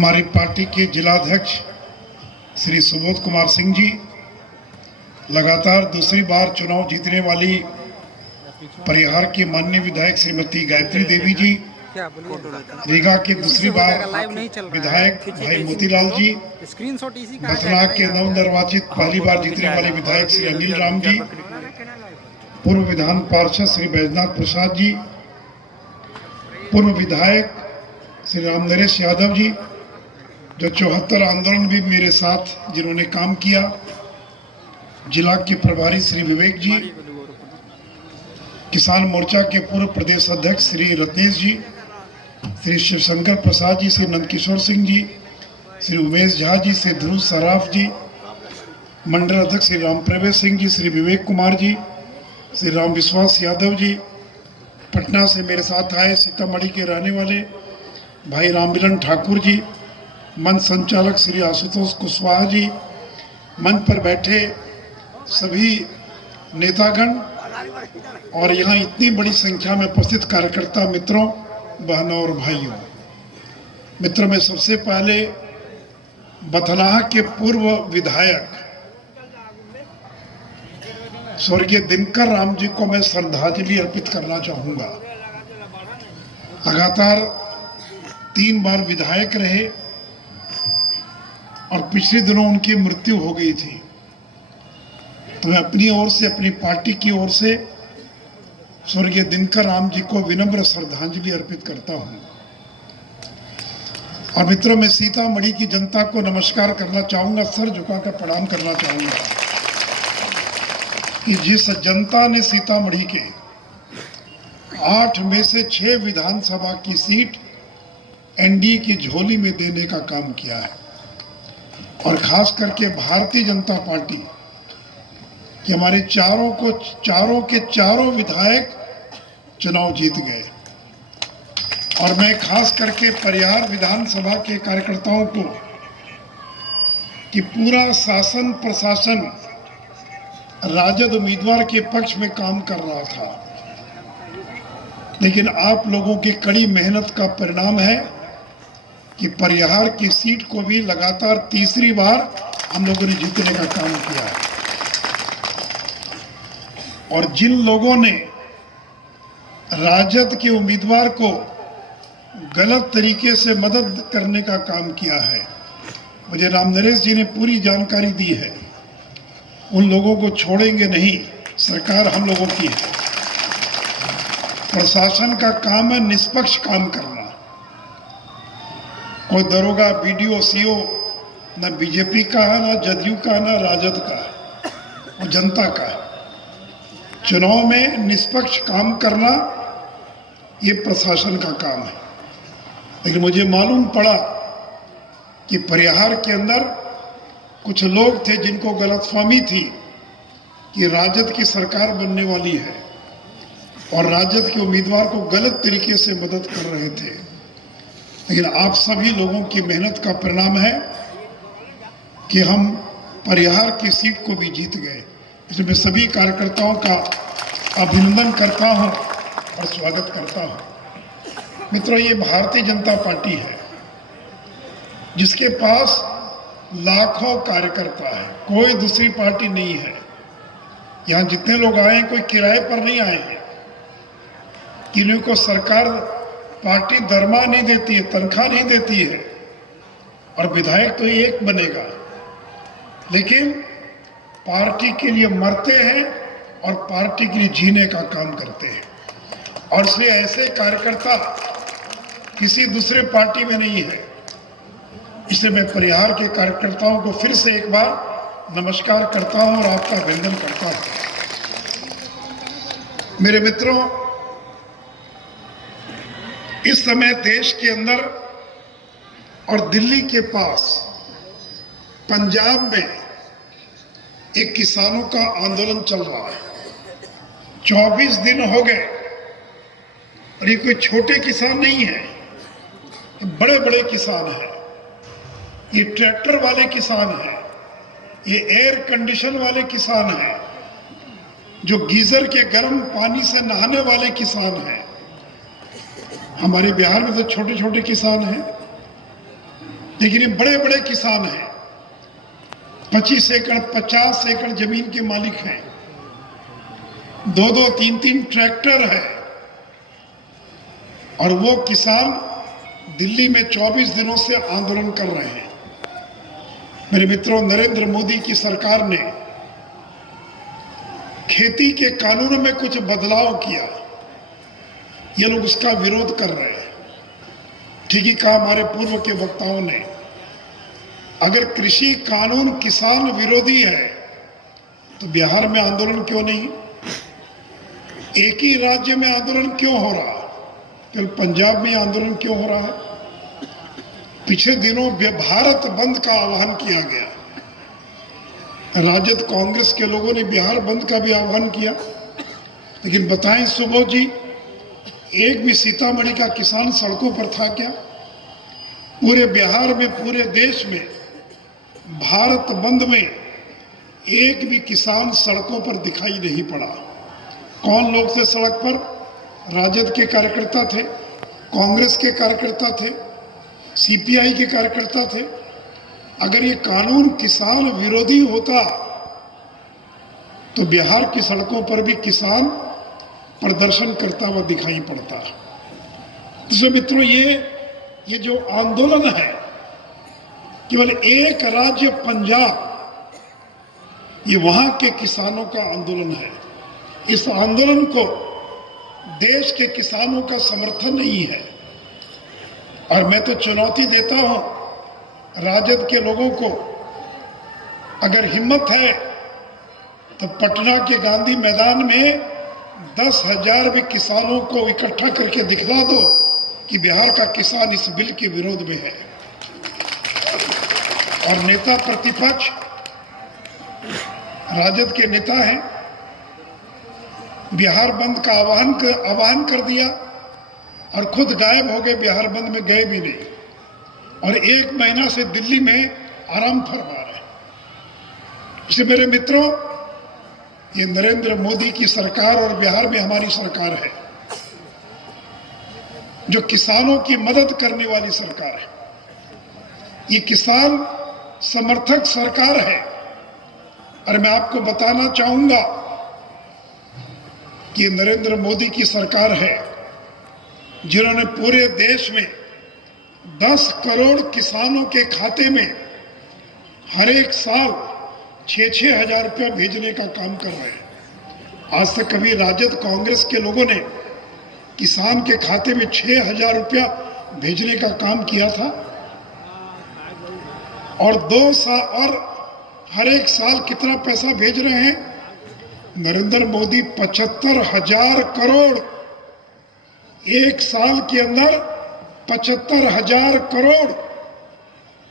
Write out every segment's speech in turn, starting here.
हमारी पार्टी के जिलाध्यक्ष श्री सुबोध कुमार सिंह जी, लगातार दूसरी बार चुनाव जीतने वाली परिहार के माननीय विधायक श्रीमती गायत्री देवी जी, रीगा के दूसरी बार विधायक भाई मोतीलाल जी, बथना के नवनिर्वाचित पहली बार जीतने वाले विधायक श्री अनिल राम जी, पूर्व विधान पार्षद श्री बैजनाथ प्रसाद जी, पूर्व विधायक श्री राम नरेश यादव जी, जो 74 आंदोलन भी मेरे साथ जिन्होंने काम किया, जिला के प्रभारी श्री विवेक जी, किसान मोर्चा के पूर्व प्रदेश अध्यक्ष श्री रत्नेश जी, श्री शिवशंकर प्रसाद जी, श्री नंदकिशोर सिंह जी, श्री उमेश झा जी, श्री ध्रुव सराफ जी, मंडल अध्यक्ष श्री राम प्रवेश सिंह जी, श्री विवेक कुमार जी, श्री राम विश्वास यादव जी, पटना से मेरे साथ आए सीतामढ़ी के रहने वाले भाई रामबिलन ठाकुर जी, मंच संचालक श्री आशुतोष कुशवाहा जी, मंच पर बैठे सभी नेतागण और यहाँ इतनी बड़ी संख्या में उपस्थित कार्यकर्ता मित्रों, बहनों और भाइयों। मित्रों, में सबसे पहले बथनाहा के पूर्व विधायक स्वर्गीय दिनकर राम जी को मैं श्रद्धांजलि अर्पित करना चाहूंगा। लगातार 3 बार विधायक रहे और पिछले दिनों उनकी मृत्यु हो गई थी, तो मैं अपनी ओर से, अपनी पार्टी की ओर से स्वर्गीय दिनकर राम जी को विनम्र श्रद्धांजलि अर्पित करता हूं। और मित्रों, मैं सीतामढ़ी की जनता को नमस्कार करना चाहूंगा, सर झुकाकर प्रणाम करना चाहूंगा कि जिस जनता ने सीतामढ़ी के 8 में से 6 विधानसभा की सीट एनडीए की झोली में देने का काम किया है, और खास करके भारतीय जनता पार्टी कि हमारे चारों के चारों विधायक चुनाव जीत गए। और मैं खास करके परिहार विधानसभा के कार्यकर्ताओं को कि पूरा शासन प्रशासन राजद उम्मीदवार के पक्ष में काम कर रहा था, लेकिन आप लोगों की कड़ी मेहनत का परिणाम है कि परिहार की सीट को भी लगातार तीसरी बार हम लोगों ने जीतने का काम किया है। और जिन लोगों ने राजद के उम्मीदवार को गलत तरीके से मदद करने का काम किया है, मुझे राम नरेश जी ने पूरी जानकारी दी है, उन लोगों को छोड़ेंगे नहीं। सरकार हम लोगों की है, प्रशासन का काम है निष्पक्ष काम करना। कोई दरोगा, बीडीओ, सीओ न बीजेपी का है, ना जदयू का, ना राजद का है, वो जनता का है। चुनाव में निष्पक्ष काम करना ये प्रशासन का काम है। लेकिन मुझे मालूम पड़ा कि परिहार के अंदर कुछ लोग थे जिनको गलतफहमी थी कि राजद की सरकार बनने वाली है, और राजद के उम्मीदवार को गलत तरीके से मदद कर रहे थे। लेकिन आप सभी लोगों की मेहनत का परिणाम है कि हम परिहार की सीट को भी जीत गए। इसलिए मैं सभी कार्यकर्ताओं का अभिनंदन करता हूं और स्वागत करता हूं। मित्रों, ये भारतीय जनता पार्टी है जिसके पास लाखों कार्यकर्ता है, कोई दूसरी पार्टी नहीं है। यहाँ जितने लोग आए हैं कोई किराए पर नहीं आए हैं, किन्हीं को सरकार पार्टी दरमा नहीं देती है, तनख्वाह नहीं देती है, और विधायक तो एक बनेगा, लेकिन पार्टी के लिए मरते हैं और पार्टी के लिए जीने का काम करते हैं। और इसलिए ऐसे कार्यकर्ता किसी दूसरे पार्टी में नहीं है। इसलिए मैं परिहार के कार्यकर्ताओं को फिर से एक बार नमस्कार करता हूं और आपका अभिनंदन करता हूं। मेरे मित्रों, इस समय देश के अंदर और दिल्ली के पास पंजाब में एक किसानों का आंदोलन चल रहा है। 24 दिन हो गए, और ये कोई छोटे किसान नहीं है, बड़े बड़े किसान हैं। ये ट्रैक्टर वाले किसान हैं, ये एयर कंडीशन वाले किसान हैं, जो गीजर के गर्म पानी से नहाने वाले किसान हैं। हमारे बिहार में तो छोटे छोटे किसान हैं, लेकिन ये बड़े बड़े किसान हैं, 25 एकड़ 50 एकड़ जमीन के मालिक हैं, 2-2 3-3 ट्रैक्टर है, और वो किसान दिल्ली में 24 दिनों से आंदोलन कर रहे हैं। मेरे मित्रों, नरेंद्र मोदी की सरकार ने खेती के कानूनों में कुछ बदलाव किया, ये लोग उसका विरोध कर रहे हैं। ठीक ही कहा हमारे पूर्व के वक्ताओं ने, अगर कृषि कानून किसान विरोधी है तो बिहार में आंदोलन क्यों नहीं? एक ही राज्य में आंदोलन क्यों हो रहा? कल पंजाब में आंदोलन क्यों हो रहा है? पिछले दिनों भारत बंद का आह्वान किया गया, राजद कांग्रेस के लोगों ने बिहार बंद का भी आह्वान किया, लेकिन बताएं सुबोध जी, एक भी सीतामढ़ी का किसान सड़कों पर था क्या? पूरे बिहार में, पूरे देश में भारत बंद में एक भी किसान सड़कों पर दिखाई नहीं पड़ा। कौन लोग थे सड़क पर? राजद के कार्यकर्ता थे, कांग्रेस के कार्यकर्ता थे, सीपीआई के कार्यकर्ता थे। अगर ये कानून किसान विरोधी होता तो बिहार की सड़कों पर भी किसान प्रदर्शन करता हुआ दिखाई पड़ता। तो मित्रों, ये जो आंदोलन है, केवल एक राज्य पंजाब, ये वहां के किसानों का आंदोलन है। इस आंदोलन को देश के किसानों का समर्थन नहीं है, और मैं तो चुनौती देता हूं राजद के लोगों को, अगर हिम्मत है तो पटना के गांधी मैदान में 10,000 भी किसानों को इकट्ठा करके दिखला दो कि बिहार का किसान इस बिल के विरोध में है। और नेता प्रतिपक्ष राजद के नेता हैं, बिहार बंद का आह्वान कर दिया और खुद गायब हो गए, बिहार बंद में गए भी नहीं, और 1 महीना से दिल्ली में आराम फरमा रहे। इसलिए मेरे मित्रों, ये नरेंद्र मोदी की सरकार और बिहार में हमारी सरकार है, जो किसानों की मदद करने वाली सरकार है। ये किसान समर्थक सरकार है। और मैं आपको बताना चाहूंगा कि नरेंद्र मोदी की सरकार है जिन्होंने पूरे देश में 10 करोड़ किसानों के खाते में हर एक साल 6-6 हजार रुपया भेजने का काम कर रहे हैं। आज तक कभी राजद कांग्रेस के लोगों ने किसान के खाते में 6,000 रुपया भेजने का काम किया था? और 2 साल और हर एक साल कितना पैसा भेज रहे हैं? नरेंद्र मोदी 75,000 करोड़, एक साल के अंदर 75,000 करोड़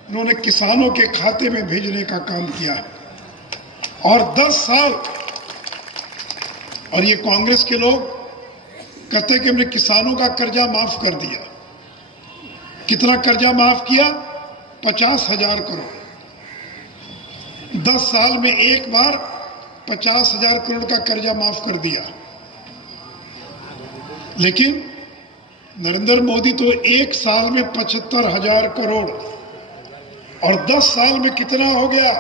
उन्होंने किसानों के खाते में भेजने का काम किया है। और 10 साल, और ये कांग्रेस के लोग कहते हैं कि हमने किसानों का कर्जा माफ कर दिया। कितना कर्जा माफ किया? 50,000 करोड़। 10 साल में एक बार 50,000 करोड़ का कर्जा माफ कर दिया। लेकिन नरेंद्र मोदी तो एक साल में 75,000 करोड़, और 10 साल में कितना हो गया?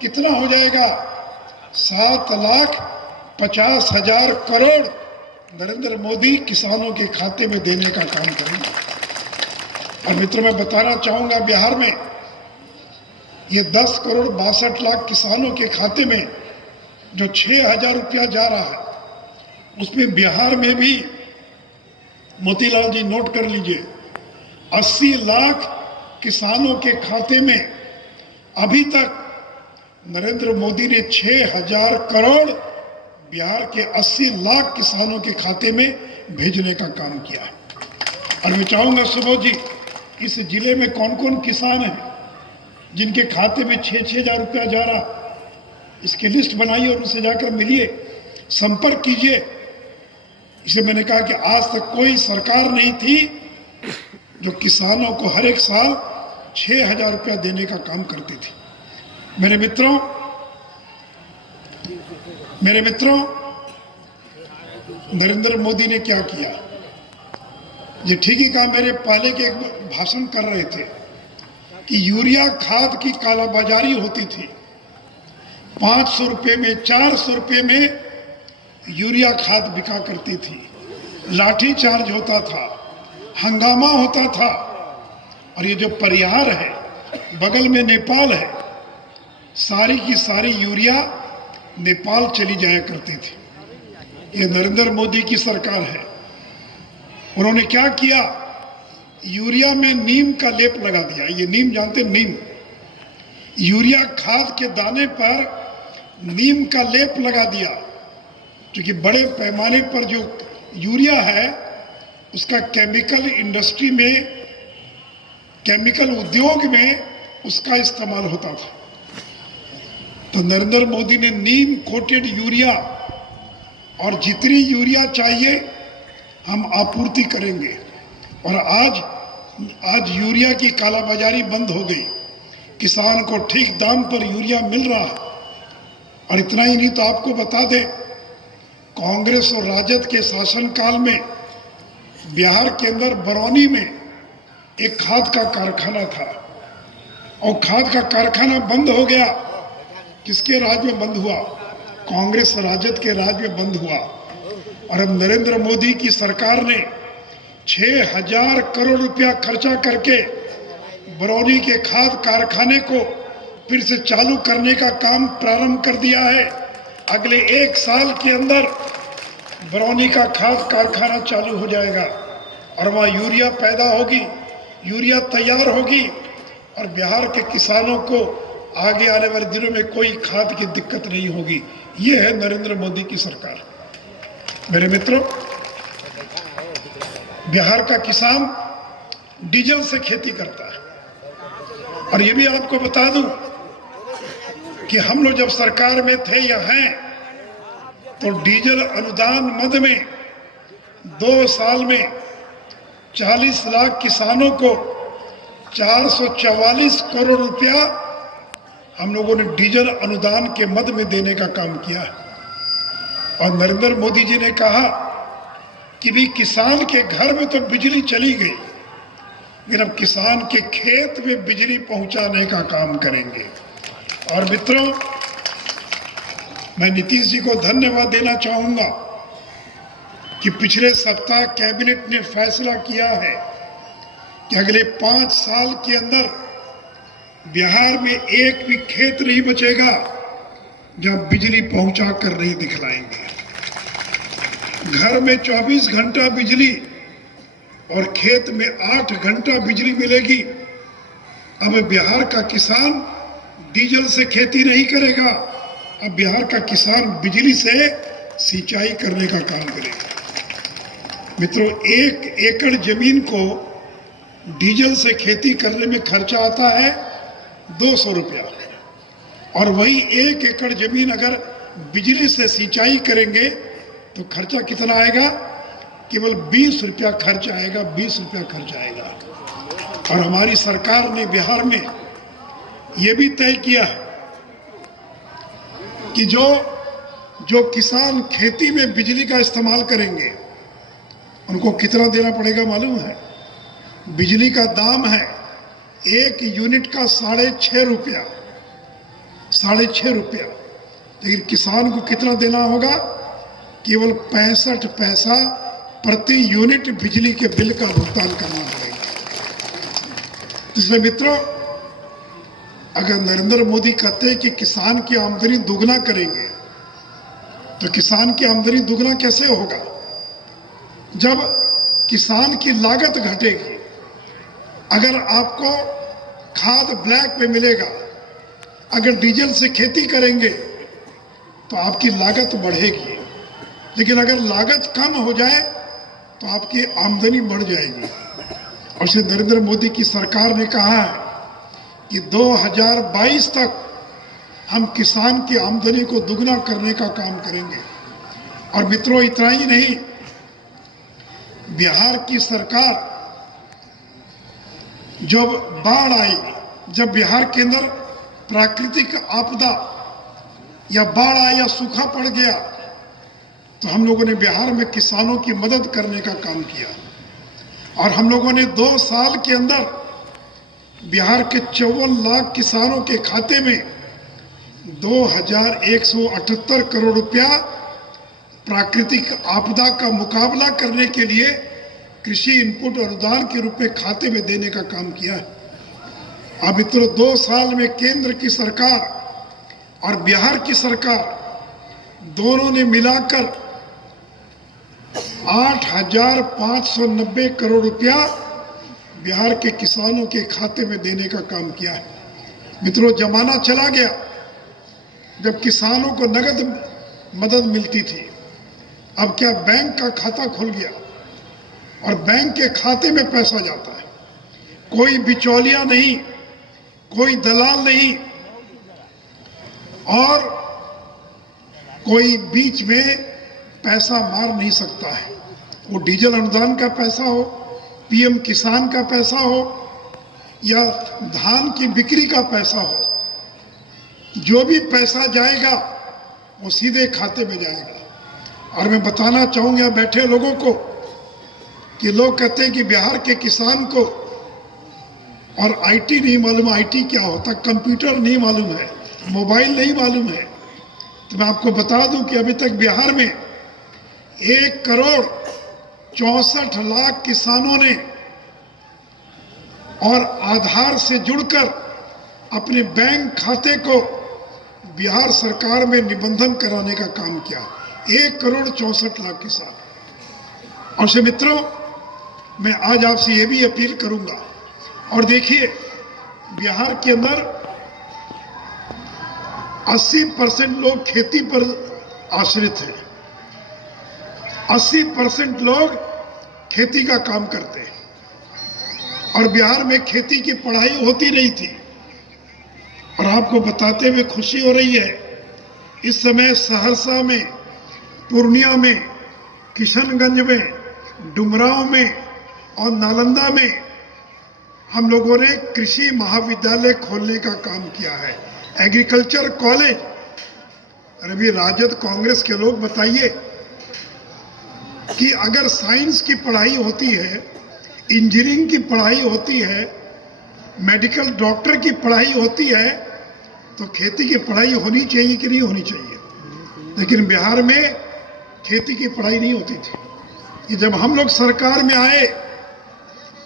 कितना हो जाएगा? 7,50,000 करोड़ नरेंद्र मोदी किसानों के खाते में देने का काम करेंगे। और मित्रों, मैं बताना चाहूंगा, बिहार में ये 10 करोड़ 62 लाख किसानों के खाते में जो 6,000 रुपया जा रहा है, उसमें बिहार में भी, मोतीलाल जी नोट कर लीजिए, 80 लाख किसानों के खाते में अभी तक नरेंद्र मोदी ने 6,000 करोड़ बिहार के 80 लाख किसानों के खाते में भेजने का काम किया है। और मैं चाहूंगा सुबोध जी, इस जिले में कौन कौन किसान हैं जिनके खाते में 6,000 रुपया जा रहा, इसकी लिस्ट बनाइए और उनसे जाकर मिलिए, संपर्क कीजिए। इसे मैंने कहा कि आज तक कोई सरकार नहीं थी जो किसानों को हर एक साल 6,000 रुपया देने का काम करती थी। मेरे मित्रों, नरेंद्र मोदी ने क्या किया? ये ठीक ही कहा, मेरे पहले के एक भाषण कर रहे थे कि यूरिया खाद की कालाबाजारी होती थी। 500 रुपये में, 400 रुपये में यूरिया खाद बिका करती थी। लाठी चार्ज होता था, हंगामा होता था। और ये जो परिहार है, बगल में नेपाल है, सारी की सारी यूरिया नेपाल चली जाया करती थी। ये नरेंद्र मोदी की सरकार है। उन्होंने क्या किया, यूरिया में नीम का लेप लगा दिया। ये नीम जानते, नीम, यूरिया खाद के दाने पर नीम का लेप लगा दिया, क्योंकि बड़े पैमाने पर जो यूरिया है उसका केमिकल इंडस्ट्री में, केमिकल उद्योग में उसका इस्तेमाल होता था। तो नरेंद्र मोदी ने नीम कोटेड यूरिया, और जितनी यूरिया चाहिए हम आपूर्ति करेंगे। और आज यूरिया की कालाबाजारी बंद हो गई, किसान को ठीक दाम पर यूरिया मिल रहा है। और इतना ही नहीं, तो आपको बता दें, कांग्रेस और राजद के शासनकाल में बिहार के अंदर बरौनी में एक खाद का कारखाना था, और खाद का कारखाना बंद हो गया। किसके राज में बंद हुआ? कांग्रेस राजद के राज में बंद हुआ। और अब नरेंद्र मोदी की सरकार ने 6000 करोड़ रुपया खर्चा करके बरौनी के खाद कारखाने को फिर से चालू करने का काम प्रारंभ कर दिया है। अगले 1 साल के अंदर बरौनी का खाद कारखाना चालू हो जाएगा, और वहाँ यूरिया पैदा होगी, यूरिया तैयार होगी, और बिहार के किसानों को आगे आने वाले दिनों में कोई खाद की दिक्कत नहीं होगी। ये है नरेंद्र मोदी की सरकार। मेरे मित्रों, बिहार का किसान डीजल से खेती करता है। और ये भी आपको बता दूं कि हम लोग जब सरकार में थे या हैं, तो डीजल अनुदान मद में 2 साल में 40 लाख किसानों को 444 करोड़ रुपया हम लोगों ने डीजल अनुदान के मद में देने का काम किया है। और नरेंद्र मोदी जी ने कहा कि भी किसान के घर में तो बिजली चली गई, लेकिन अब किसान के खेत में बिजली पहुंचाने का काम करेंगे। और मित्रों, मैं नीतीश जी को धन्यवाद देना चाहूंगा कि पिछले सप्ताह कैबिनेट ने फैसला किया है कि अगले 5 साल के अंदर बिहार में एक भी खेत नहीं बचेगा जहां बिजली पहुंचा कर नहीं दिखलाएंगे। घर में 24 घंटा बिजली और खेत में 8 घंटा बिजली मिलेगी। अब बिहार का किसान डीजल से खेती नहीं करेगा, अब बिहार का किसान बिजली से सिंचाई करने का काम करेगा। मित्रों, 1 एकड़ जमीन को डीजल से खेती करने में खर्चा आता है 200 रुपया, और वही 1 एकड़ जमीन अगर बिजली से सिंचाई करेंगे तो खर्चा कितना आएगा? केवल 20 रुपया खर्च आएगा, 20 रुपया खर्च आएगा। और हमारी सरकार ने बिहार में ये भी तय किया है कि जो किसान खेती में बिजली का इस्तेमाल करेंगे उनको कितना देना पड़ेगा मालूम है? बिजली का दाम है 1 यूनिट का 6.5 रुपया, 6.5 रुपया। लेकिन किसान को कितना देना होगा? केवल 65 पैसा प्रति यूनिट बिजली के बिल का भुगतान करना पड़ेगा। इसलिए मित्रों, अगर नरेंद्र मोदी कहते हैं कि किसान की आमदनी दुगना करेंगे, तो किसान की आमदनी दुगना कैसे होगा? जब किसान की लागत घटेगी। अगर आपको खाद ब्लैक में मिलेगा, अगर डीजल से खेती करेंगे तो आपकी लागत बढ़ेगी, लेकिन अगर लागत कम हो जाए तो आपकी आमदनी बढ़ जाएगी। और इसलिए नरेंद्र मोदी की सरकार ने कहा है कि 2022 तक हम किसान की आमदनी को दुगना करने का काम करेंगे। और मित्रों, इतना ही नहीं, बिहार की सरकार जब बाढ़ आई, जब बिहार के अंदर प्राकृतिक आपदा या बाढ़ आया या सूखा पड़ गया, तो हम लोगों ने बिहार में किसानों की मदद करने का काम किया। और हम लोगों ने 2 साल के अंदर बिहार के 54 लाख किसानों के खाते में 2178 करोड़ रुपया प्राकृतिक आपदा का मुकाबला करने के लिए कृषि इनपुट अनुदान के रूप में खाते में देने का काम किया है। अब मित्रों, 2 साल में केंद्र की सरकार और बिहार की सरकार दोनों ने मिलाकर 8,590 करोड़ रुपया बिहार के किसानों के खाते में देने का काम किया है। मित्रों, जमाना चला गया जब किसानों को नगद मदद मिलती थी। अब क्या बैंक का खाता खुल गया और बैंक के खाते में पैसा जाता है। कोई बिचौलिया नहीं, कोई दलाल नहीं और कोई बीच में पैसा मार नहीं सकता है। वो डीजल अनुदान का पैसा हो, पीएम किसान का पैसा हो या धान की बिक्री का पैसा हो, जो भी पैसा जाएगा वो सीधे खाते में जाएगा। और मैं बताना चाहूँगा बैठे लोगों को कि लोग कहते हैं कि बिहार के किसान को और आईटी नहीं मालूम, आईटी क्या होता, कंप्यूटर नहीं मालूम है, मोबाइल नहीं मालूम है। तो मैं आपको बता दूं कि अभी तक बिहार में 1,64,00,000 किसानों ने और आधार से जुड़कर अपने बैंक खाते को बिहार सरकार में निबंधन कराने का काम किया। 1,64,00,000 किसान। और से मित्रों, मैं आज आपसे ये भी अपील करूंगा, और देखिए बिहार के अंदर 80% लोग खेती पर आश्रित हैं। 80% लोग खेती का काम करते हैं और बिहार में खेती की पढ़ाई होती नहीं थी। और आपको बताते हुए खुशी हो रही है, इस समय सहरसा में, पूर्णिया में, किशनगंज में, डुमरांव में और नालंदा में हम लोगों ने कृषि महाविद्यालय खोलने का काम किया है, एग्रीकल्चर कॉलेज। और अभी राजद कांग्रेस के लोग बताइए कि अगर साइंस की पढ़ाई होती है, इंजीनियरिंग की पढ़ाई होती है, मेडिकल डॉक्टर की पढ़ाई होती है, तो खेती की पढ़ाई होनी चाहिए कि नहीं होनी चाहिए। लेकिन बिहार में खेती की पढ़ाई नहीं होती थी। कि जब हम लोग सरकार में आए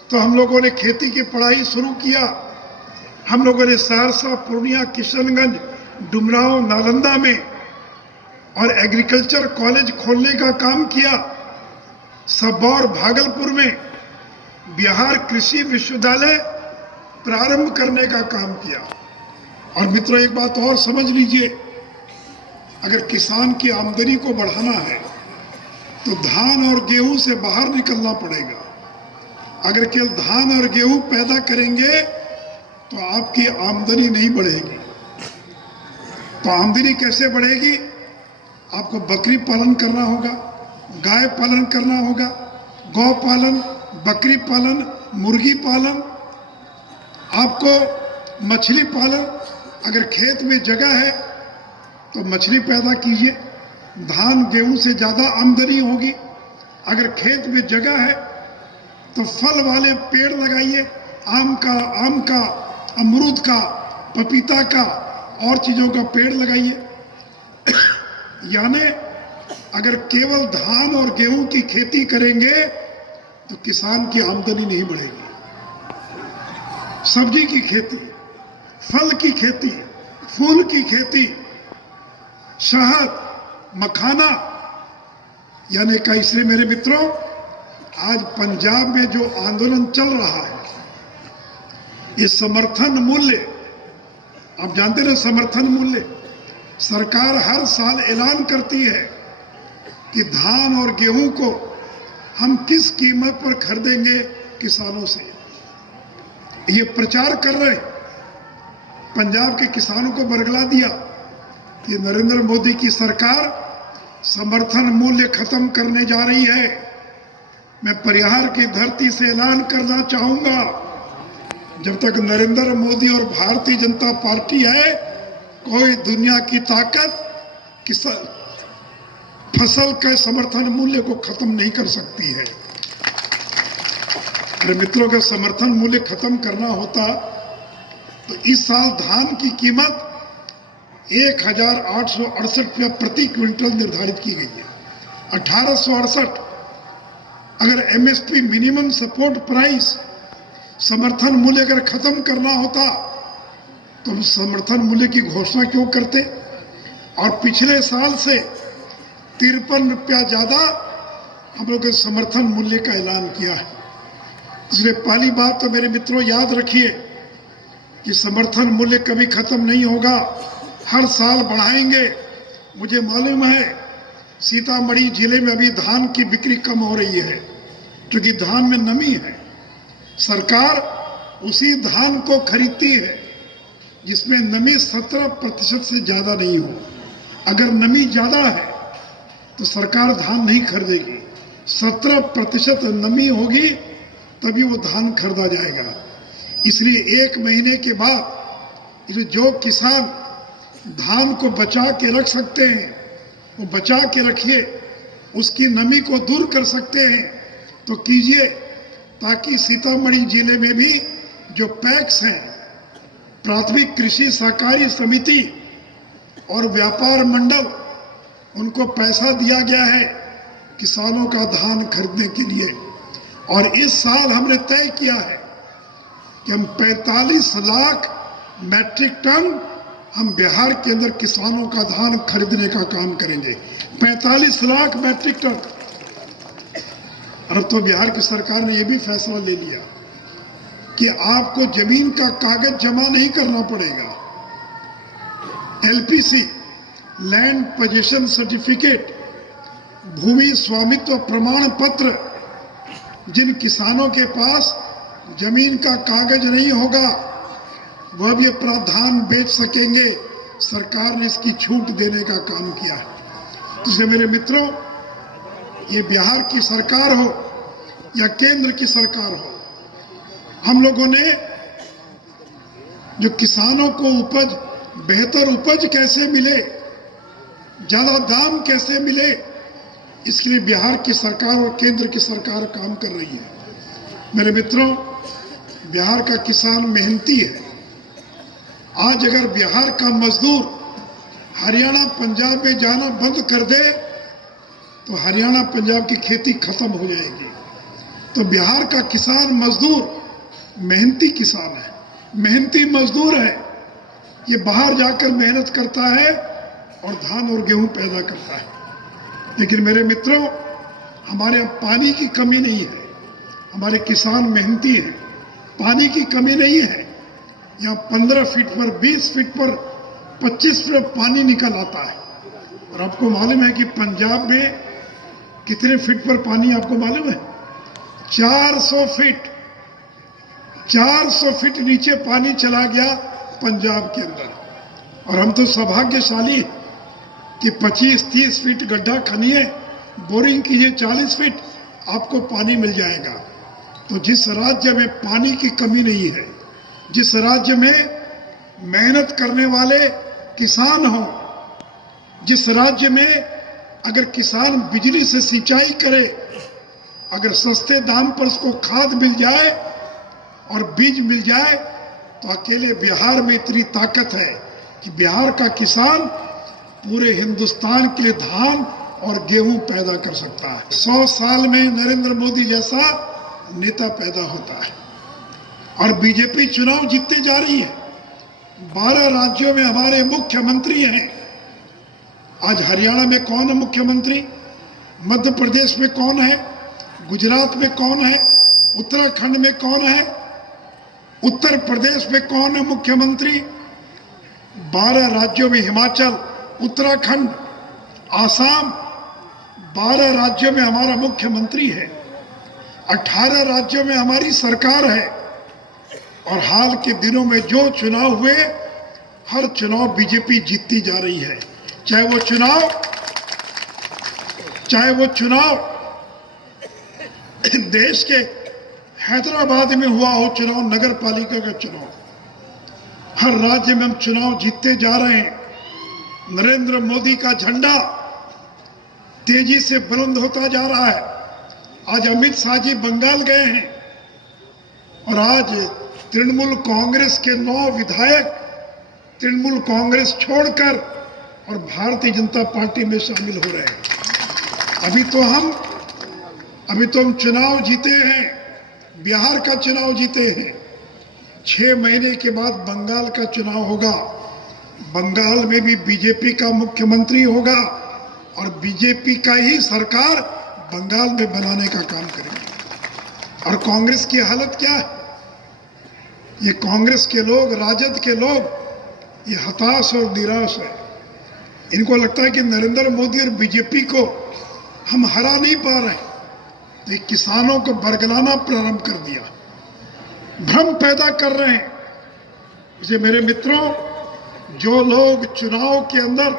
तो हम लोगों ने खेती की पढ़ाई शुरू किया। हम लोगों ने सहरसा, पूर्णिया, किशनगंज, डुमरांव, नालंदा में और एग्रीकल्चर कॉलेज खोलने का काम किया। सबौर, भागलपुर में बिहार कृषि विश्वविद्यालय प्रारंभ करने का काम किया। और मित्रों, एक बात और समझ लीजिए, अगर किसान की आमदनी को बढ़ाना है तो धान और गेहूं से बाहर निकलना पड़ेगा। अगर केवल धान और गेहूं पैदा करेंगे तो आपकी आमदनी नहीं बढ़ेगी। तो आमदनी कैसे बढ़ेगी? आपको बकरी पालन करना होगा, गाय पालन करना होगा, गौ पालन, बकरी पालन, मुर्गी पालन, आपको मछली पालन। अगर खेत में जगह है तो मछली पैदा कीजिए, धान गेहूं से ज़्यादा आमदनी होगी। अगर खेत में जगह है तो फल वाले पेड़ लगाइए, आम का, अमरूद का, पपीता का और चीज़ों का पेड़ लगाइए। यानी अगर केवल धान और गेहूं की खेती करेंगे तो किसान की आमदनी नहीं बढ़ेगी। सब्जी की खेती, फल की खेती, फूल की खेती, शहद, मखाना, यानी का। इसलिए मेरे मित्रों, आज पंजाब में जो आंदोलन चल रहा है, ये समर्थन मूल्य, आप जानते हैं समर्थन मूल्य, सरकार हर साल ऐलान करती है कि धान और गेहूं को हम किस कीमत पर खरीदेंगे किसानों से। ये प्रचार कर रहे, पंजाब के किसानों को बरगला दिया कि नरेंद्र मोदी की सरकार समर्थन मूल्य खत्म करने जा रही है। मैं परिहार की धरती से ऐलान करना चाहूंगा, जब तक नरेंद्र मोदी और भारतीय जनता पार्टी है, कोई दुनिया की ताकत फसल के समर्थन मूल्य को खत्म नहीं कर सकती है। मेरे मित्रों, का समर्थन मूल्य खत्म करना होता तो इस साल धान की कीमत 1868 रुपया प्रति क्विंटल निर्धारित की गई है। 1868। अगर एमएसपी मिनिमम सपोर्ट प्राइस समर्थन मूल्य अगर खत्म करना होता तो हम समर्थन मूल्य की घोषणा क्यों करते? और पिछले साल से 53 रुपया ज्यादा हम लोग समर्थन मूल्य का ऐलान किया है। इसलिए पहली बात तो मेरे मित्रों याद रखिए कि समर्थन मूल्य कभी खत्म नहीं होगा, हर साल बढ़ाएंगे। मुझे मालूम है सीतामढ़ी जिले में अभी धान की बिक्री कम हो रही है क्योंकि धान में नमी है। सरकार उसी धान को खरीदती है जिसमें नमी 17% से ज्यादा नहीं हो। अगर नमी ज्यादा है तो सरकार धान नहीं खरीदेगी। 17% नमी होगी तभी वो धान खरीदा जाएगा। इसलिए 1 महीने के बाद जो किसान धान को बचा के रख सकते हैं वो बचा के रखिए, उसकी नमी को दूर कर सकते हैं तो कीजिए, ताकि सीतामढ़ी जिले में भी जो पैक्स हैं, प्राथमिक कृषि सहकारी समिति और व्यापार मंडल, उनको पैसा दिया गया है किसानों का धान खरीदने के लिए। और इस साल हमने तय किया है कि हम 45 लाख मैट्रिक टन हम बिहार के अंदर किसानों का धान खरीदने का काम करेंगे। 45 लाख मैट्रिक टन। अब तो बिहार की सरकार ने यह भी फैसला ले लिया कि आपको जमीन का कागज जमा नहीं करना पड़ेगा। एलपीसी, लैंड पोजीशन सर्टिफिकेट, भूमि स्वामित्व प्रमाण पत्र, जिन किसानों के पास जमीन का कागज नहीं होगा वह भी अपना धान बेच सकेंगे। सरकार ने इसकी छूट देने का काम किया है। तो इसलिए मेरे मित्रों, ये बिहार की सरकार हो या केंद्र की सरकार हो, हम लोगों ने जो किसानों को उपज, बेहतर उपज कैसे मिले, ज्यादा दाम कैसे मिले, इसके लिए बिहार की सरकार और केंद्र की सरकार काम कर रही है। मेरे मित्रों, बिहार का किसान मेहनती है। आज अगर बिहार का मजदूर हरियाणा पंजाब में जाना बंद कर दे तो हरियाणा पंजाब की खेती खत्म हो जाएगी। तो बिहार का किसान मजदूर मेहनती किसान है, मेहनती मजदूर है। ये बाहर जाकर मेहनत करता है और धान और गेहूं पैदा करता है। लेकिन मेरे मित्रों, हमारे यहाँ पानी की कमी नहीं है, हमारे किसान मेहनती हैं, पानी की कमी नहीं है। यहाँ 15 फीट पर, 20 फीट पर, 25 फीट पानी निकल आता है। और आपको मालूम है कि पंजाब में कितने फीट पर पानी आपको मालूम है? 400 फीट। 400 फीट नीचे पानी चला गया पंजाब के अंदर। और हम तो सौभाग्यशाली हैं कि 25-30 फीट गड्ढा खनिए, बोरिंग कीजिए, 40 फीट आपको पानी मिल जाएगा। तो जिस राज्य में पानी की कमी नहीं है, जिस राज्य में मेहनत करने वाले किसान हों, जिस राज्य में अगर किसान बिजली से सिंचाई करे, अगर सस्ते दाम पर उसको खाद मिल जाए और बीज मिल जाए, तो अकेले बिहार में इतनी ताकत है कि बिहार का किसान पूरे हिंदुस्तान के लिए धान और गेहूं पैदा कर सकता है। 100 साल में नरेंद्र मोदी जैसा नेता पैदा होता है। और बीजेपी चुनाव जीतते जा रही है। 12 राज्यों में हमारे मुख्यमंत्री हैं। आज हरियाणा में कौन है मुख्यमंत्री? मध्य प्रदेश में कौन है? गुजरात में कौन है? उत्तराखंड में कौन है? उत्तर प्रदेश में कौन है मुख्यमंत्री? 12 राज्यों में हिमाचल, उत्तराखंड, आसाम, 12 राज्यों में हमारा मुख्यमंत्री है। 18 राज्यों में हमारी सरकार है। और हाल के दिनों में जो चुनाव हुए, हर चुनाव बीजेपी जीतती जा रही है। चाहे वो चुनाव देश के हैदराबाद में हुआ हो, चुनाव नगर पालिका का चुनाव, हर राज्य में हम चुनाव जीतते जा रहे हैं। नरेंद्र मोदी का झंडा तेजी से बुलंद होता जा रहा है। आज अमित शाह जी बंगाल गए हैं और आज तृणमूल कांग्रेस के 9 विधायक तृणमूल कांग्रेस छोड़कर और भारतीय जनता पार्टी में शामिल हो रहे हैं। अभी तो हम चुनाव जीते हैं, बिहार का चुनाव जीते हैं। 6 महीने के बाद बंगाल का चुनाव होगा। बंगाल में भी बीजेपी का मुख्यमंत्री होगा और बीजेपी का ही सरकार बंगाल में बनाने का काम करेगी। और कांग्रेस की हालत क्या है? ये कांग्रेस के लोग, राजद के लोग, ये हताश और निराश है। इनको लगता है कि नरेंद्र मोदी और बीजेपी को हम हरा नहीं पा रहे, तो ये किसानों को बरगलाना प्रारंभ कर दिया, भ्रम पैदा कर रहे हैं। इसे मेरे मित्रों, जो लोग चुनाव के अंदर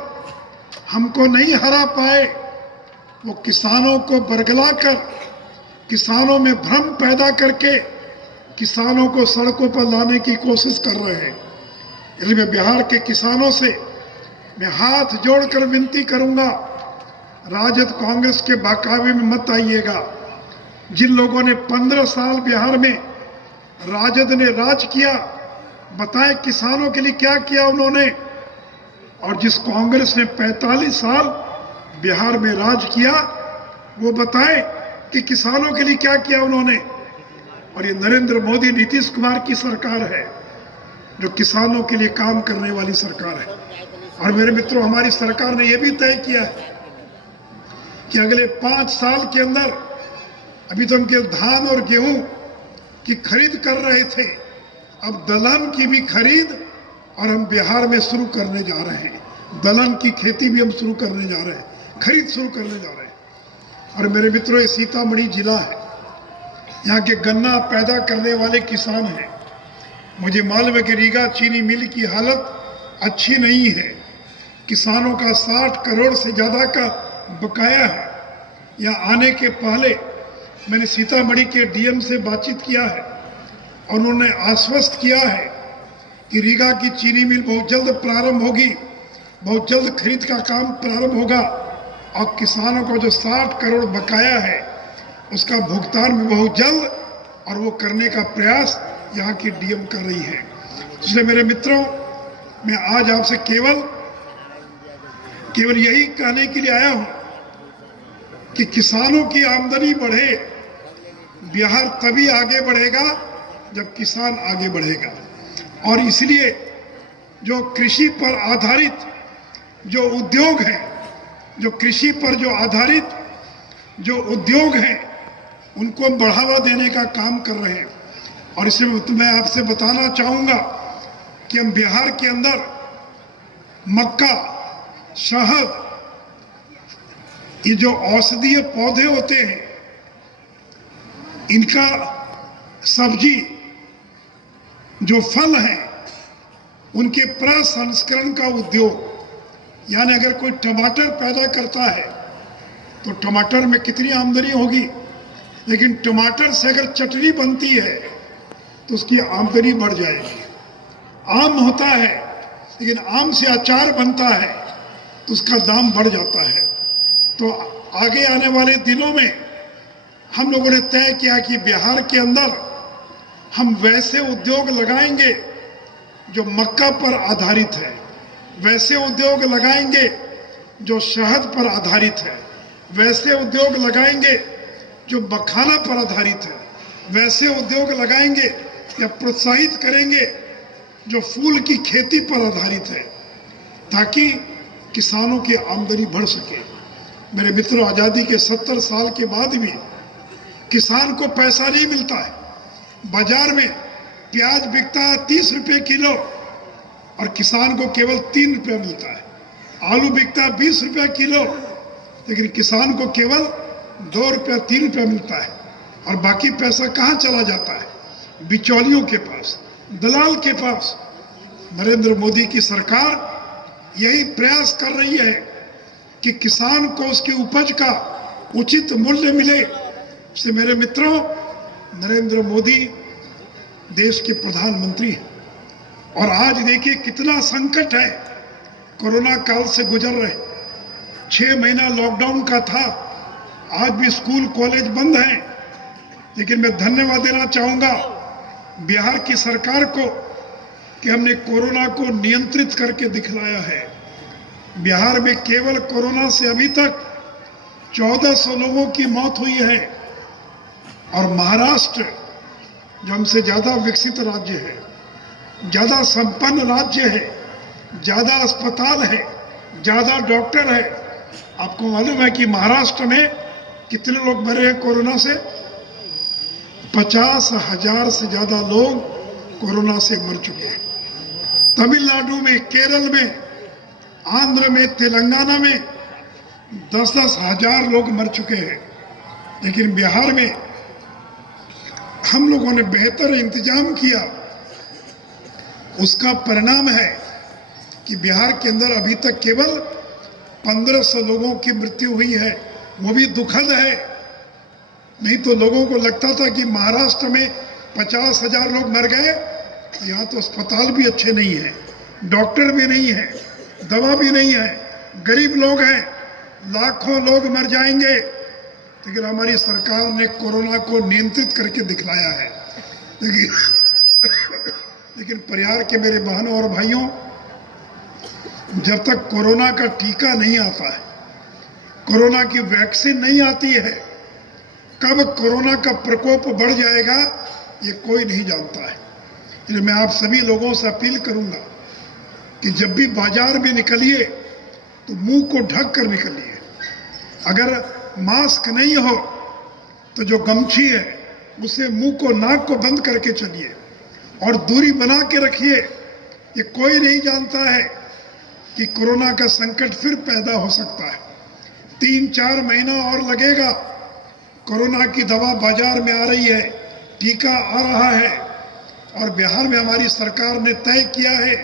हमको नहीं हरा पाए, वो किसानों को बरगलाकर, किसानों में भ्रम पैदा करके किसानों को सड़कों पर लाने की कोशिश कर रहे हैं। इसलिए मैं बिहार के किसानों से मैं हाथ जोड़कर विनती करूंगा, राजद कांग्रेस के बहकावे में मत आइएगा। जिन लोगों ने 15 साल बिहार में राजद ने राज किया, बताएं किसानों के लिए क्या किया उन्होंने। और जिस कांग्रेस ने 45 साल बिहार में राज किया, वो बताएं कि किसानों के लिए क्या किया उन्होंने। और ये नरेंद्र मोदी, नीतीश कुमार की सरकार है जो किसानों के लिए काम करने वाली सरकार है। और मेरे मित्रों, हमारी सरकार ने यह भी तय किया है कि अगले 5 साल के अंदर, अभी तो हम केवल धान और गेहूं की खरीद कर रहे थे, अब दलहन की भी खरीद और हम बिहार में शुरू करने जा रहे हैं। दलहन की खेती भी हम शुरू करने जा रहे हैं, खरीद शुरू करने जा रहे हैं। और मेरे मित्रों, ये सीतामढ़ी जिला है, यहाँ के गन्ना पैदा करने वाले किसान हैं। मुझे मालूम है कि रीगा चीनी मिल की हालत अच्छी नहीं है। किसानों का 60 करोड़ से ज़्यादा का बकाया है। यहाँ आने के पहले मैंने सीतामढ़ी के डीएम से बातचीत किया है और उन्होंने आश्वस्त किया है कि रीगा की चीनी मिल बहुत जल्द प्रारंभ होगी, बहुत जल्द खरीद का काम प्रारंभ होगा और किसानों को जो 60 करोड़ बकाया है उसका भुगतान भी बहुत जल्द और वो करने का प्रयास यहाँ की डीएम कर रही है। इसलिए मेरे मित्रों, मैं आज आपसे केवल यही कहने के लिए आया हूँ कि किसानों की आमदनी बढ़े। बिहार तभी आगे बढ़ेगा जब किसान आगे बढ़ेगा। और इसलिए जो कृषि पर आधारित जो उद्योग हैं, जो कृषि पर जो आधारित जो उद्योग हैं, उनको बढ़ावा देने का काम कर रहे हैं। और इसमें मैं आपसे बताना चाहूँगा कि हम बिहार के अंदर मक्का, शहद, ये जो औषधीय पौधे होते हैं, इनका सब्जी, जो फल हैं, उनके प्रसंस्करण का उद्योग, यानी अगर कोई टमाटर पैदा करता है तो टमाटर में कितनी आमदनी होगी, लेकिन टमाटर से अगर चटनी बनती है तो उसकी आमदनी बढ़ जाएगी। आम होता है, लेकिन आम से अचार बनता है तो उसका दाम बढ़ जाता है। तो आगे आने वाले दिनों में हम लोगों ने तय किया कि बिहार के अंदर हम वैसे उद्योग लगाएंगे जो मक्का पर आधारित है, वैसे उद्योग लगाएंगे जो शहद पर आधारित है, वैसे उद्योग लगाएंगे जो मखाना पर आधारित है, वैसे उद्योग लगाएंगे या प्रोत्साहित करेंगे जो फूल की खेती पर आधारित है, ताकि किसानों की आमदनी बढ़ सके। मेरे मित्रों, आज़ादी के 70 साल के बाद भी किसान को पैसा नहीं मिलता है। बाजार में प्याज बिकता है 30 रुपये किलो और किसान को केवल 3 रुपये मिलता है। आलू बिकता है 20 रुपये किलो, लेकिन किसान को केवल 2 रुपया 3 रुपया मिलता है। और बाकी पैसा कहाँ चला जाता है? बिचौलियों के पास, दलाल के पास। नरेंद्र मोदी की सरकार यही प्रयास कर रही है कि किसान को उसकी उपज का उचित मूल्य मिले। इससे मेरे मित्रों, नरेंद्र मोदी देश के प्रधानमंत्री हैं और आज देखिए कितना संकट है, कोरोना काल से गुजर रहे। 6 महीना लॉकडाउन का था, आज भी स्कूल कॉलेज बंद हैं, लेकिन मैं धन्यवाद देना चाहूँगा बिहार की सरकार को कि हमने कोरोना को नियंत्रित करके दिखलाया है। बिहार में केवल कोरोना से अभी तक 1400 लोगों की मौत हुई है और महाराष्ट्र जो हमसे ज़्यादा विकसित राज्य है, ज़्यादा संपन्न राज्य है, ज़्यादा अस्पताल है, ज़्यादा डॉक्टर है, आपको मालूम है कि महाराष्ट्र में कितने लोग मरे हैं कोरोना से? 50,000 से ज़्यादा लोग कोरोना से मर चुके हैं। तमिलनाडु में, केरल में, आंध्र में, तेलंगाना में 10-10 हजार लोग मर चुके हैं। लेकिन बिहार में हम लोगों ने बेहतर इंतजाम किया। उसका परिणाम है कि बिहार के अंदर अभी तक केवल 1500 लोगों की मृत्यु हुई है। वो भी दुखद है, नहीं तो लोगों को लगता था कि महाराष्ट्र में 50,000 लोग मर गए, यहाँ तो अस्पताल भी अच्छे नहीं हैं, डॉक्टर भी नहीं है, दवा भी नहीं है, गरीब लोग हैं, लाखों लोग मर जाएंगे। लेकिन हमारी सरकार ने कोरोना को नियंत्रित करके दिखलाया है। लेकिन परिवार के मेरे बहनों और भाइयों, जब तक कोरोना का टीका नहीं आता है, कोरोना की वैक्सीन नहीं आती है, कब कोरोना का प्रकोप बढ़ जाएगा ये कोई नहीं जानता है। इसलिए मैं आप सभी लोगों से अपील करूंगा कि जब भी बाजार में निकलिए तो मुंह को ढक कर निकलिए। अगर मास्क नहीं हो तो जो गमछी है उसे मुंह को, नाक को बंद करके चलिए और दूरी बना के रखिए। ये कोई नहीं जानता है कि कोरोना का संकट फिर पैदा हो सकता है। 3-4 महीना और लगेगा। कोरोना की दवा बाजार में आ रही है, टीका आ रहा है और बिहार में हमारी सरकार ने तय किया है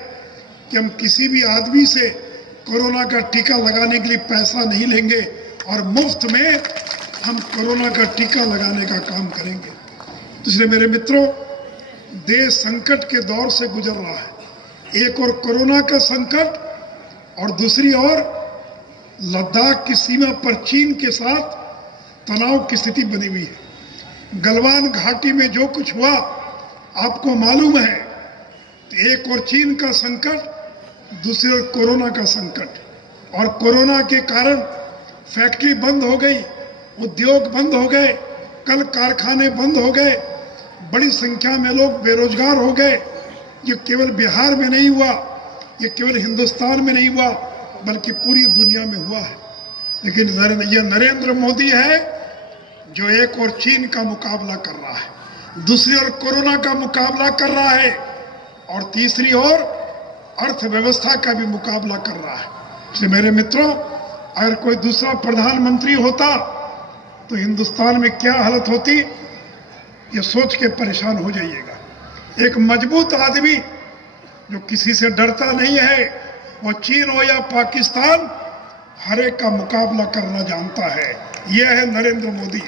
कि हम किसी भी आदमी से कोरोना का टीका लगाने के लिए पैसा नहीं लेंगे और मुफ्त में हम कोरोना का टीका लगाने का काम करेंगे। तो इसलिए मेरे मित्रों, देश संकट के दौर से गुजर रहा है। एक और कोरोना का संकट और दूसरी ओर लद्दाख की सीमा पर चीन के साथ तनाव की स्थिति बनी हुई है। गलवान घाटी में जो कुछ हुआ आपको मालूम है। तो एक और चीन का संकट, दूसरी ओर कोरोना का संकट। और कोरोना के कारण फैक्ट्री बंद हो गई, उद्योग बंद हो गए, कल कारखाने बंद हो गए, बड़ी संख्या में लोग बेरोजगार हो गए। ये केवल बिहार में नहीं हुआ, ये केवल हिंदुस्तान में नहीं हुआ, बल्कि पूरी दुनिया में हुआ है। लेकिन ये नरेंद्र मोदी है जो एक और चीन का मुकाबला कर रहा है, दूसरी ओर कोरोना का मुकाबला कर रहा है और तीसरी ओर अर्थव्यवस्था का भी मुकाबला कर रहा है। इसलिए मेरे मित्रों, अगर कोई दूसरा प्रधानमंत्री होता तो हिंदुस्तान में क्या हालत होती, ये सोच के परेशान हो जाइएगा। एक मजबूत आदमी जो किसी से डरता नहीं है, वो चीन हो या पाकिस्तान, हर एक का मुकाबला करना जानता है। यह है नरेंद्र मोदी।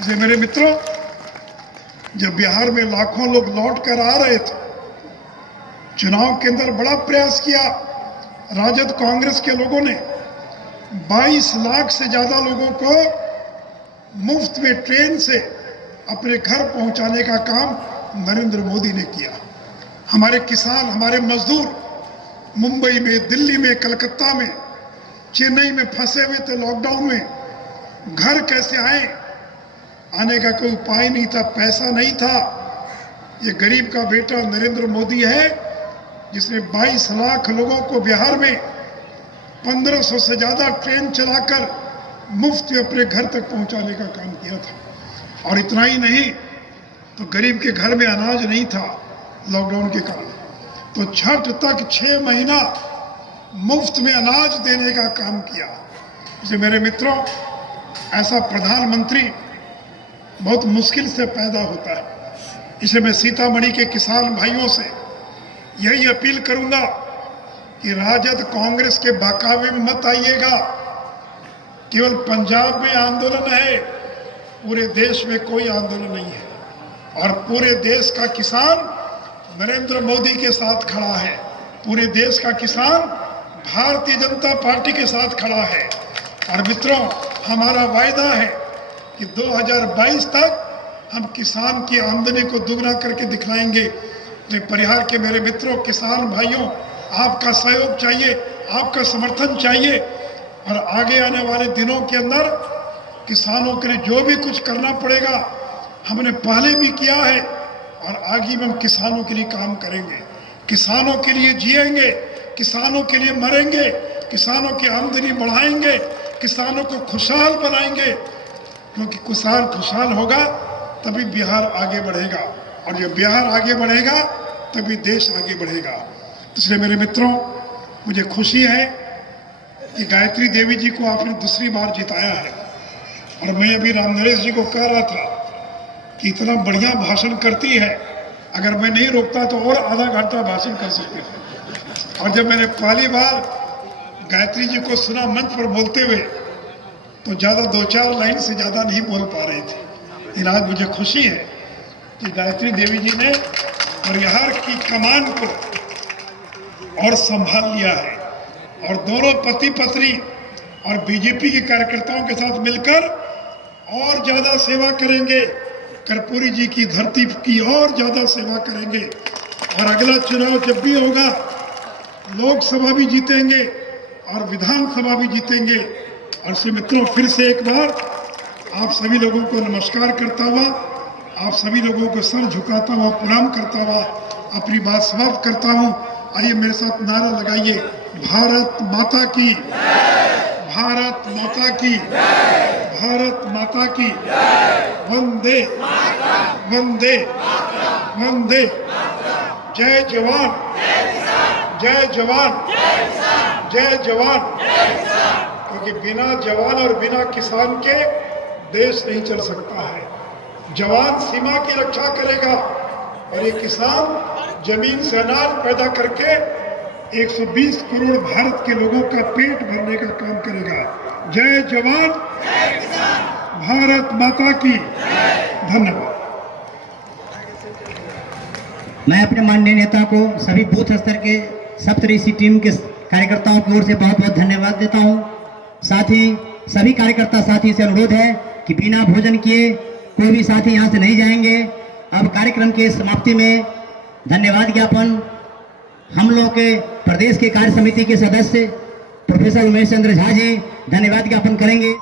इसलिए मेरे मित्रों, जब बिहार में लाखों लोग लौट कर आ रहे थे, चुनाव के अंदर बड़ा प्रयास किया राजद कांग्रेस के लोगों ने। 22 लाख से ज्यादा लोगों को मुफ्त में ट्रेन से अपने घर पहुंचाने का काम नरेंद्र मोदी ने किया। हमारे किसान, हमारे मजदूर मुंबई में, दिल्ली में, कलकत्ता में, चेन्नई में फंसे हुए थे लॉकडाउन में। घर कैसे आए, आने का कोई उपाय नहीं था, पैसा नहीं था। ये गरीब का बेटा नरेंद्र मोदी है जिसने 22 लाख लोगों को बिहार में 1500 से ज्यादा ट्रेन चलाकर मुफ्त में अपने घर तक पहुंचाने का काम किया था। और इतना ही नहीं, तो गरीब के घर में अनाज नहीं था लॉकडाउन के कारण, तो छठ तक 6 महीना मुफ्त में अनाज देने का काम किया। इसलिए मेरे मित्रों, ऐसा प्रधानमंत्री बहुत मुश्किल से पैदा होता है। इसलिए मैं सीतामढ़ी के किसान भाइयों से यही अपील करूंगा कि राजद कांग्रेस के बहकावे में मत आइएगा। केवल पंजाब में आंदोलन है, पूरे देश में कोई आंदोलन नहीं है। और पूरे देश का किसान नरेंद्र मोदी के साथ खड़ा है, पूरे देश का किसान भारतीय जनता पार्टी के साथ खड़ा है। और मित्रों, हमारा वायदा है कि 2022 तक हम किसान की आमदनी को दुगना करके दिखलाएंगे। मैं परिहार के मेरे मित्रों, किसान भाइयों, आपका सहयोग चाहिए, आपका समर्थन चाहिए। और आगे आने वाले दिनों के अंदर किसानों के लिए जो भी कुछ करना पड़ेगा, हमने पहले भी किया है और आगे भी हम किसानों के लिए काम करेंगे। किसानों के लिए जिएंगे, किसानों के लिए मरेंगे, किसानों की आमदनी बढ़ाएंगे, किसानों को खुशहाल बनाएंगे। क्योंकि किसान खुशहाल होगा तभी बिहार आगे बढ़ेगा, और जब बिहार आगे बढ़ेगा तभी देश आगे बढ़ेगा। तो इसलिए मेरे मित्रों, मुझे खुशी है कि गायत्री देवी जी को आपने दूसरी बार जिताया है। और मैं अभी राम नरेश जी को कह रहा था कि इतना बढ़िया भाषण करती है, अगर मैं नहीं रोकता तो और आधा घंटा भाषण कर सकते थे। और जब मैंने पहली बार गायत्री जी को सुना मंच पर बोलते हुए, तो ज़्यादा 2-4 लाइन से ज़्यादा नहीं बोल पा रही थी। लेकिन आज मुझे खुशी है कि गायत्री देवी जी ने परिहार की कमान को और संभाल लिया है, और दोनों पति पत्नी और बीजेपी के कार्यकर्ताओं के साथ मिलकर और ज़्यादा सेवा करेंगे, कर्पूरी जी की धरती की और ज़्यादा सेवा करेंगे। और अगला चुनाव जब भी होगा, लोकसभा भी जीतेंगे और विधानसभा भी जीतेंगे। और इसलिए मित्रों, फिर से एक बार आप सभी लोगों को नमस्कार करता हुआ, आप सभी लोगों को सर झुकाता हुआ, प्रणाम करता हुआ अपनी बात समाप्त करता हूँ। आइए मेरे साथ नारा लगाइए, भारत माता की, भारत माता की, भारत माता की, वंदे वंदे वंदे। जय जवान, जय जवान, जय जवान। क्योंकि बिना जवान और बिना किसान के देश नहीं चल सकता है। जवान सीमा की रक्षा करेगा और ये किसान जमीन से अनाज पैदा करके 120 करोड़ भारत के लोगों का पेट भरने का काम करेगा। जय जवान, भारत माता की। धन्यवाद। मैं अपने माननीय नेता को, सभी बूथ स्तर के सप्तऋषि टीम के कार्यकर्ताओं की ओर से बहुत बहुत धन्यवाद देता हूं। साथ ही सभी कार्यकर्ता साथी से अनुरोध है कि बिना भोजन किए कोई भी साथी यहां से नहीं जाएंगे। अब कार्यक्रम के समाप्ति में धन्यवाद ज्ञापन हम लोग के प्रदेश के कार्य समिति के सदस्य प्रोफेसर उमेश चंद्र झा जी धन्यवाद ज्ञापन करेंगे।